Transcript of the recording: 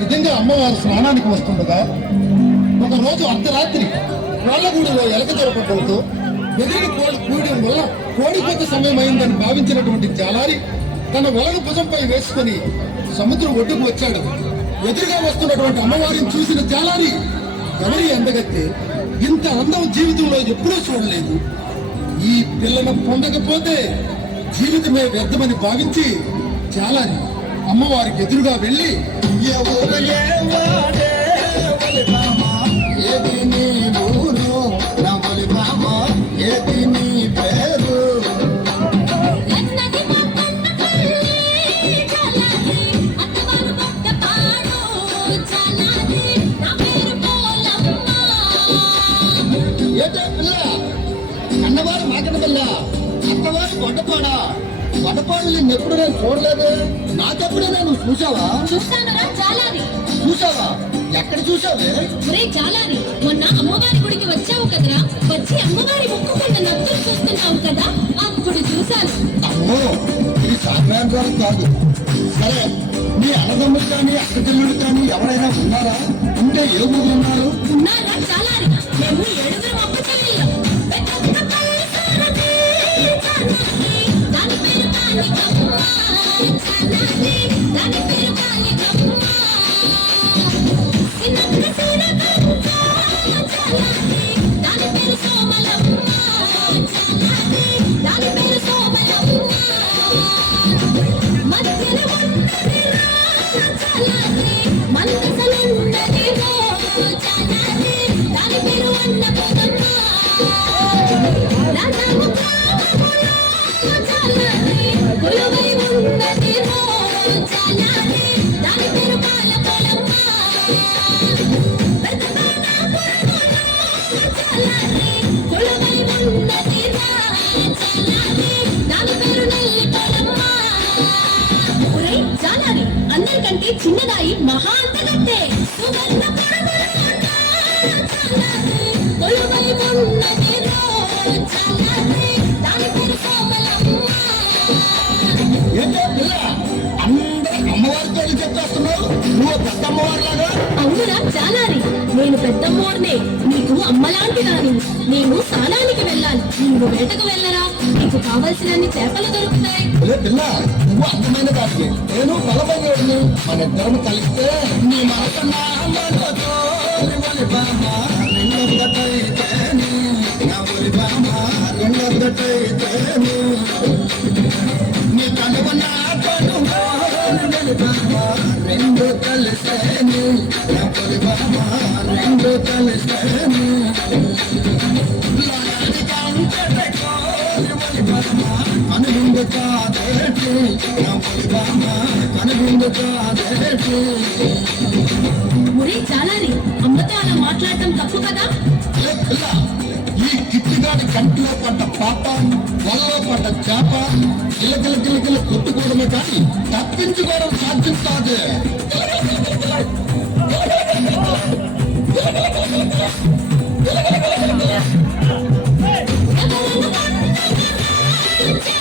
విధంగా అమ్మవారు స్నానానికి వస్తుండగా ఒక రోజు అర్ధరాత్రి కోళ్ళగూడిలో ఎలక దొరకడంతో బెదిరిన కోడి కూడడం వల్ల కోడిపోత సమయం అయిందని భావించినటువంటి జాలారి తన వలన భుజంపై వేసుకొని సముద్రం ఒడ్డుకు వచ్చాడు. ఎదురుగా వస్తున్నటువంటి అమ్మవారిని చూసిన జాలారి ఎవరి అందగత్తే? ఇంత అందం జీవితంలో ఎప్పుడూ చూడలేదు. ఈ పిల్లను పొందకపోతే జీవితమే వ్యర్థమని భావించి జాలారి అమ్మవారికి ఎదురుగా వెళ్ళి పల్లి? అన్నవారు మాకన పిల్ల? అత్తవారు గొడ్డపాడా గొడ్డపాడు నిన్ను ఎప్పుడు నేను చూడలేదు? నాకెప్పుడైనా నువ్వు చూసావా? చూస్తానురా చాలాని చూసావా? ఎక్కడ చూసావే? ఒరే చాలాని మొన్న అమ్మవారి గుడికి వచ్చావు కదరా? వచ్చి అమ్మవారి మొక్కుకున్న నత్తులు చూస్తున్నావు కదా అప్పుడు చూశాను. అమ్మో ఇది సాధారణ ద్వారా కాదు. సరే మీ అన్నదమ్ముడు కానీ అక్క చెల్లెడు కానీ ఎవరైనా ఉన్నారా? ఉంటే ఏ ఊరు ఉన్నారు? ఉన్నారా చాలాని మేము ఏడుగురు అందరికంటే చిన్నదాయి మహా అంతగా పెద్దమ్మోర్నే నీకు అమ్మలాంటి దాని నేను స్నానానికి వెళ్ళాలి. నువ్వు వేటకు వెళ్ళరా? నీకు కావలసినన్ని చేపలు దొరుకుతాయి. పిల్ల నువ్వు అందమైన దానికి నేను బలమైనవాడిని మన ఇద్దరం కలిస్తే నీ మనకన్నా రెండు బామ రెండు కలిసేని కనువిందు కాదేటి నా ఒలి బామ కనువిందు కాదేటి ఒరే చాలారి అమ్మతో అలా మాట్లాడటం తప్పు కదా ఏ పిల్ల, ఈ కిట్టిగాడి కంటిలో పడ్డ పాప వలలో పడ్డ చేప గిలగిల గిలగిల కొట్టుకోవడమే కానీ తప్పించుకోవడం సాధ్యం కాదు